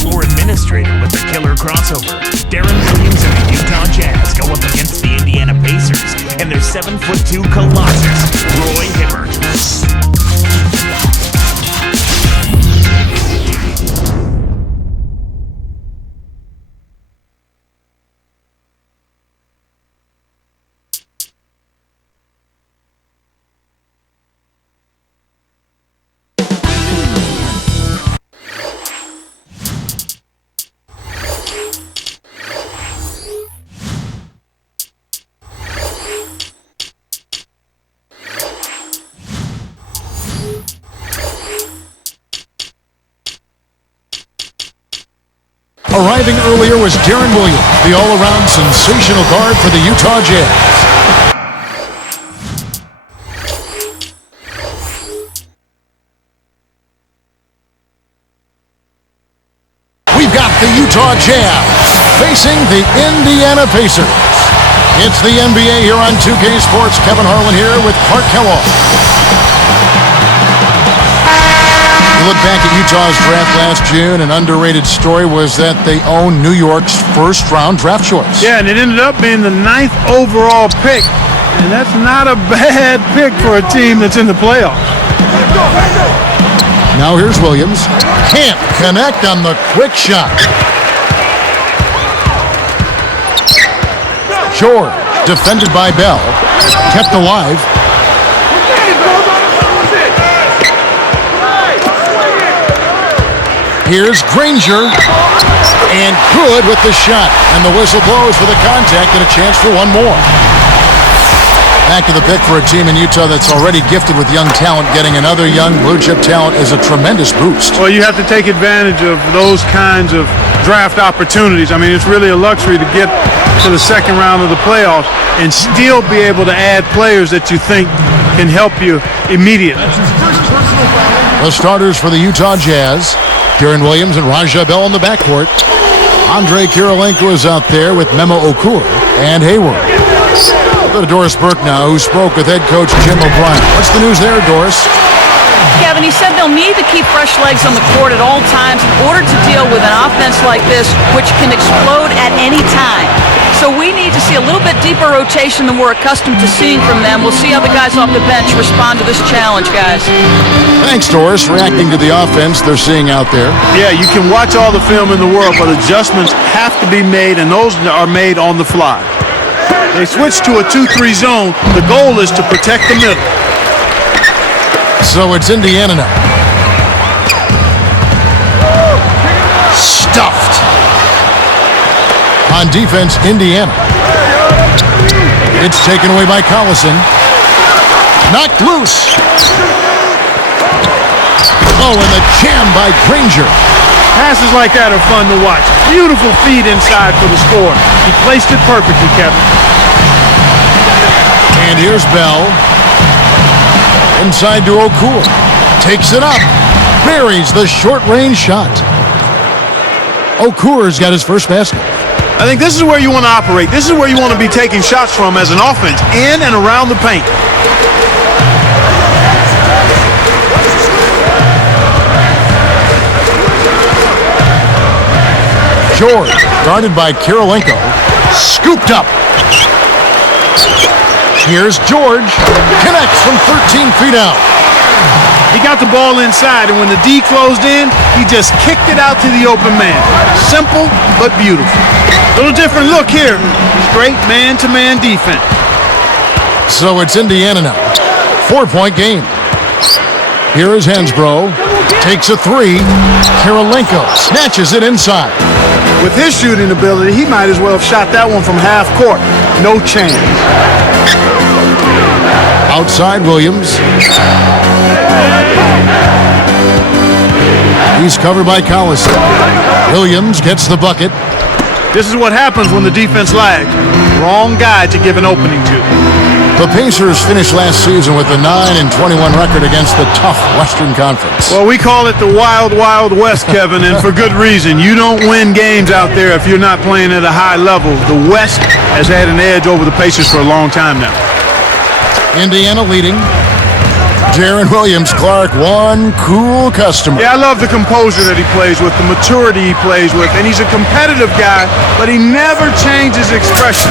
Floor administrator with the killer crossover. Darren Williams and the Utah Jazz go up against the Indiana Pacers and their 7'2" colossus, Roy Hibbert. Arriving earlier was Darren Williams, the all-around sensational guard for the Utah Jazz. We've got the Utah Jazz facing the Indiana Pacers. It's the NBA here on 2K Sports. Kevin Harlan here with Clark Kellogg. You look back at Utah's draft last June, an underrated story was that they own New York's first-round draft choice. Yeah, and it ended up being the 9th overall pick, and that's not a bad pick for a team that's in the playoffs. Now here's Williams. Can't connect on the quick shot. George, defended by Bell, kept alive. Here's Granger, and good with the shot. And the whistle blows for the contact and a chance for one more. Back to the pick for a team in Utah that's already gifted with young talent. Getting another young blue-chip talent is a tremendous boost. Well, you have to take advantage of those kinds of draft opportunities. I mean, it's really a luxury to get to the second round of the playoffs and still be able to add players that you think can help you immediately. The starters for the Utah Jazz, Darren Williams and Raja Bell in the backcourt. Andrei Kirilenko is out there with Memo Okur and Hayward. We'll go to Doris Burke now, who spoke with head coach Jim O'Brien. What's the news there, Doris? Kevin, he said they'll need to keep fresh legs on the court at all times in order to deal with an offense like this, which can explode at any time. So we need to see a little bit deeper rotation than we're accustomed to seeing from them. We'll see how the guys off the bench respond to this challenge, guys. Thanks, Doris, reacting to the offense they're seeing out there. Yeah, you can watch all the film in the world, but adjustments have to be made, and those are made on the fly. They switch to a 2-3 zone. The goal is to protect the middle. So it's Indiana now. Stuffed. On defense, Indiana. It's taken away by Collison. Knocked loose. Oh, and the jam by Granger. Passes like that are fun to watch. Beautiful feed inside for the score. He placed it perfectly, Kevin. And here's Bell. Inside to Okur. Takes it up. Buries the short-range shot. Okur's got his first basket. I think this is where you want to operate. This is where you want to be taking shots from as an offense, in and around the paint. George, guarded by Kirilenko, scooped up. Here's George, connects from 13 feet out. He got the ball inside, and when the D closed in, he just kicked it out to the open man. Simple, but beautiful. Little different look here. Straight man-to-man defense. So it's Indiana now. 4-point game. Here is Hansbrough. Takes a three. Kirilenko snatches it inside. With his shooting ability, he might as well have shot that one from half court. No chance. Outside Williams. He's covered by Collison. Williams gets the bucket. This is what happens when the defense lags. Wrong guy to give an opening to. The Pacers finished last season with a 9-21 record against the tough Western Conference. Well, we call it the Wild, Wild West, Kevin, and for good reason. You don't win games out there if you're not playing at a high level. The West has had an edge over the Pacers for a long time now. Indiana leading. Darren Williams, Clark, one cool customer. Yeah, I love the composure that he plays with, the maturity he plays with, and he's a competitive guy, but he never changes expression.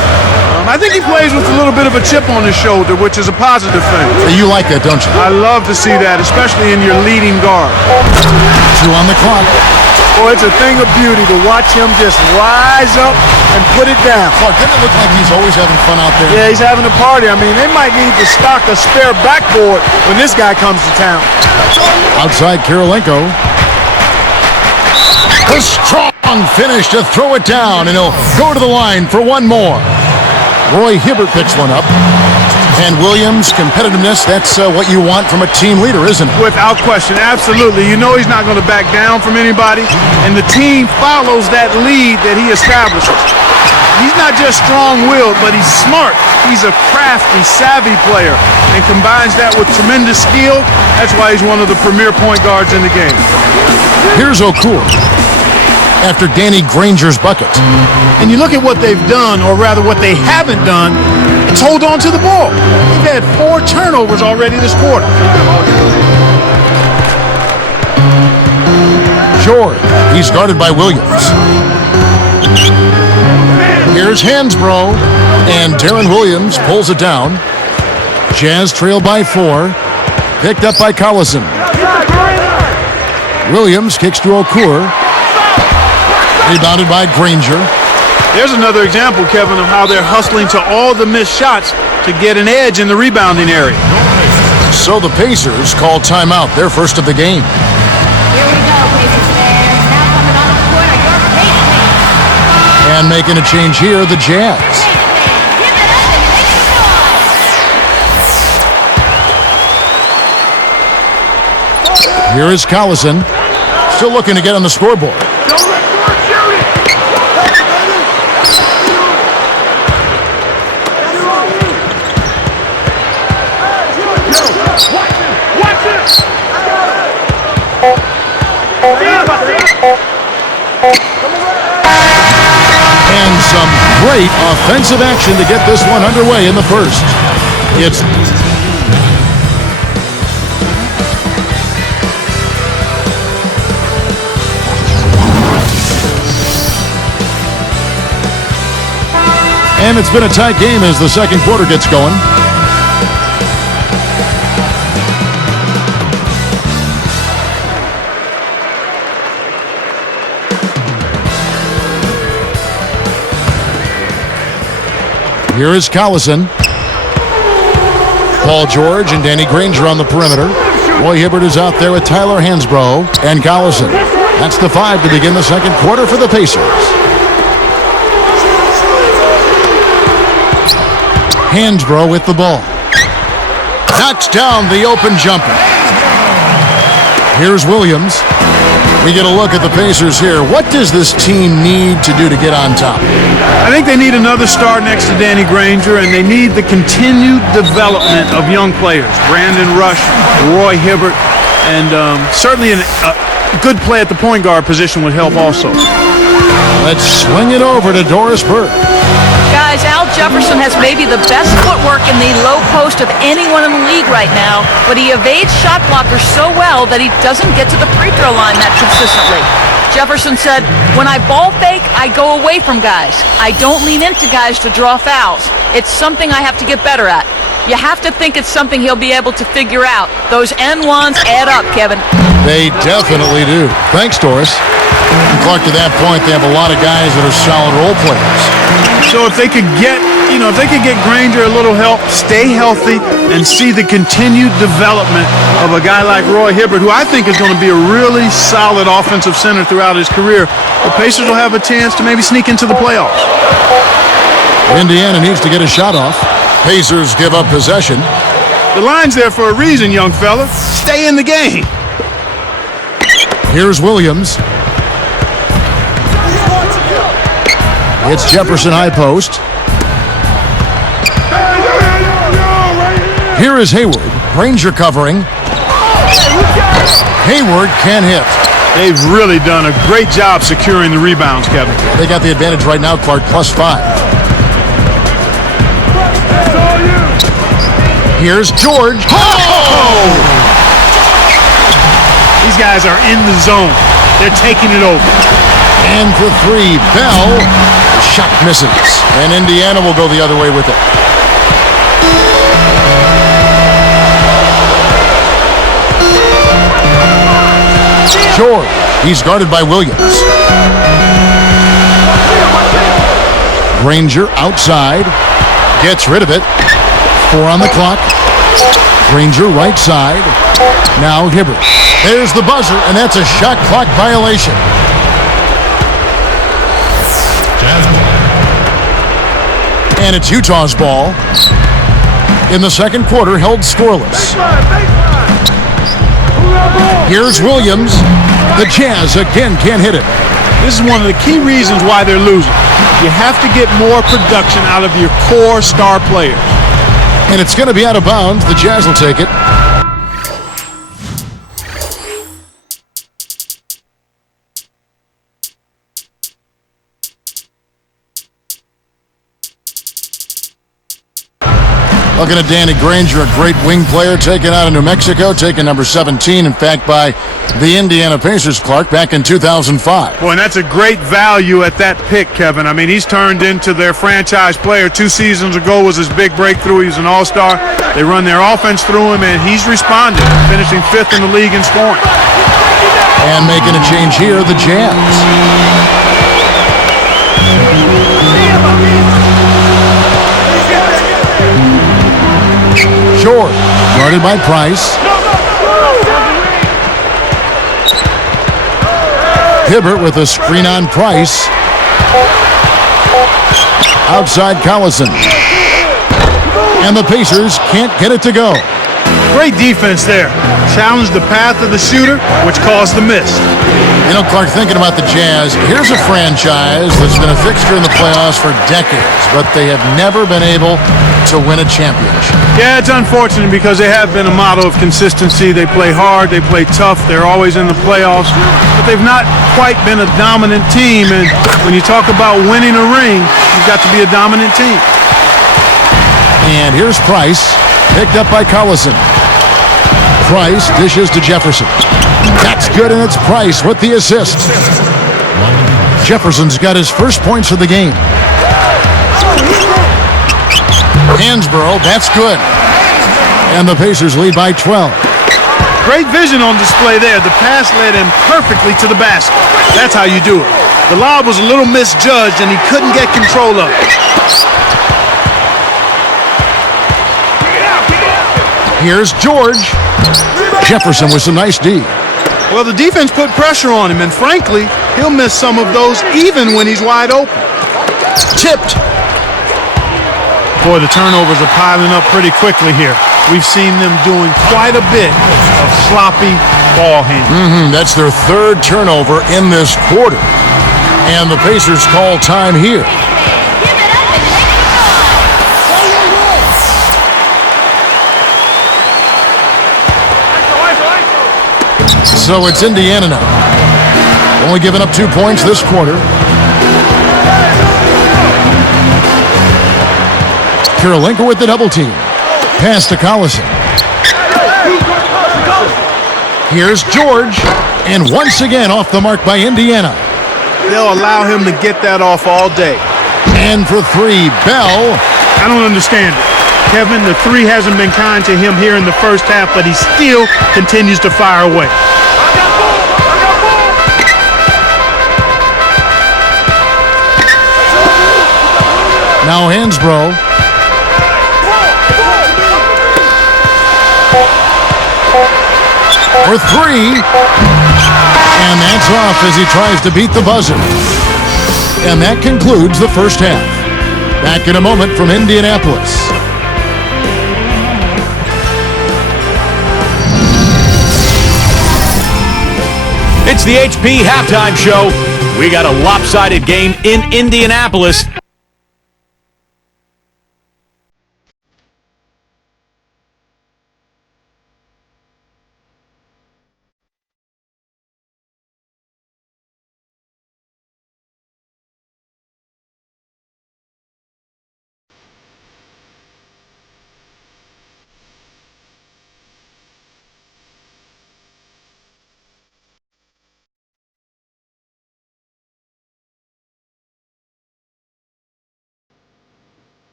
I think he plays with a little bit of a chip on his shoulder, which is a positive thing. You like that, don't you? I love to see that, especially in your leading guard. 2 on the clock. Oh, it's a thing of beauty to watch him just rise up and put it down. Clark, doesn't it look like he's always having fun out there? Yeah, he's having a party. I mean, they might need to stock a spare backboard when this guy comes to town. Outside Kirilenko. A strong finish to throw it down, and he'll go to the line for one more. Roy Hibbert picks one up. And Williams, competitiveness, that's what you want from a team leader, isn't it? Without question, absolutely. You know he's not going to back down from anybody, and the team follows that lead that he establishes. He's not just strong-willed, but he's smart. He's a crafty, savvy player, and combines that with tremendous skill. That's why he's one of the premier point guards in the game. Here's Okur after Danny Granger's bucket. And you look at what they've done, or rather what they haven't done, it's hold on to the ball. They've had 4 turnovers already this quarter. George, he's guarded by Williams. Here's Hansbrough, and Darren Williams pulls it down. Jazz trail by 4, picked up by Collison. Williams kicks to Okur. Rebounded by Granger. There's another example, Kevin, of how they're hustling to all the missed shots to get an edge in the rebounding area. So the Pacers call timeout, their first of the game. Here we go, Pacers fans. Now coming on the court are your Pacers. And making a change here, the Jazz. Give it up and make some noise. Here is Collison, still looking to get on the scoreboard. And some great offensive action to get this one underway in the first. It's and it's been a tight game as the second quarter gets going. Here is Collison. Paul George and Danny Granger on the perimeter. Roy Hibbert is out there with Tyler Hansbrough and Collison. That's the 5 to begin the second quarter for the Pacers. Hansbrough with the ball. Knocks down the open jumper. Here's Williams. We get a look at the Pacers here. What does this team need to do to get on top? I think they need another star next to Danny Granger, and they need the continued development of young players. Brandon Rush, Roy Hibbert, and certainly a good play at the point guard position would help also. Let's swing it over to Doris Burke. Guys, Al Jefferson has maybe the best footwork in the low post of anyone in the league right now, but he evades shot blockers so well that he doesn't get to the free throw line that consistently. Jefferson said, when I ball fake, I go away from guys. I don't lean into guys to draw fouls. It's something I have to get better at. You have to think it's something he'll be able to figure out. Those N1s add up, Kevin. They definitely do. Thanks, Doris. And Clark, to that point, they have a lot of guys that are solid role players. So if they could get, if they could get Granger a little help, stay healthy, and see the continued development of a guy like Roy Hibbert, who I think is going to be a really solid offensive center throughout his career, the Pacers will have a chance to maybe sneak into the playoffs. Indiana needs to get a shot off. Pacers give up possession. The line's there for a reason, young fella. Stay in the game. Here's Williams. It's Jefferson high post. Here is Hayward. Granger covering. Hayward can't hit. They've really done a great job securing the rebounds, Kevin. They got the advantage right now, Clark, +5. Here's George. Oh! These guys are in the zone. They're taking it over. And for three, Bell. The shot misses. And Indiana will go the other way with it. George. He's guarded by Williams. Granger outside. Gets rid of it. 4 on the clock. Granger right side. Now Hibbert. There's the buzzer, and that's a shot clock violation. And it's Utah's ball. In the second quarter, held scoreless. Here's Williams. The Jazz again can't hit it. This is one of the key reasons why they're losing. You have to get more production out of your core star players. And it's going to be out of bounds. The Jazz will take it. Looking at Danny Granger, a great wing player, taken out of New Mexico, taken number 17, in fact, by the Indiana Pacers, Clark, back in 2005. Boy, and that's a great value at that pick, Kevin. I mean, he's turned into their franchise player. 2 seasons ago was his big breakthrough. He was an all-star. They run their offense through him, and he's responded, finishing 5th in the league in scoring. And making a change here, the Jazz. Short, guarded by Price. Hibbert with a screen on Price. Outside Collison. And the Pacers can't get it to go. Great defense there. Challenged the path of the shooter, which caused the miss. You know, Clark, thinking about the Jazz, here's a franchise that's been a fixture in the playoffs for decades, but they have never been able to win a championship. Yeah, it's unfortunate because they have been a model of consistency. They play hard, they play tough, they're always in the playoffs, but they've not quite been a dominant team. And when you talk about winning a ring, you've got to be a dominant team. And here's Price, picked up by Collison. Price dishes to Jefferson. That's good, and it's Price with the assist. Jefferson's got his first points of the game. Hansborough, that's good. And the Pacers lead by 12. Great vision on display there. The pass led him perfectly to the basket. That's how you do it. The lob was a little misjudged, and he couldn't get control of it. Here's George. Jefferson with some nice D. Well, the defense put pressure on him, and frankly, he'll miss some of those even when he's wide open. Tipped. Boy, the turnovers are piling up pretty quickly here. We've seen them doing quite a bit of sloppy ball handling. That's their 3rd turnover in this quarter. And the Pacers call time here. So it's Indiana now. Only giving up 2 points this quarter. Kirilenko with the double team. Pass to Collison. Here's George. And once again off the mark by Indiana. They'll allow him to get that off all day. And for 3, Bell. I don't understand it. Kevin, the 3 hasn't been kind to him here in the first half, but he still continues to fire away. Now Hansborough. For 3. And that's off as he tries to beat the buzzer. And that concludes the first half. Back in a moment from Indianapolis. It's the HP Halftime Show. We got a lopsided game in Indianapolis.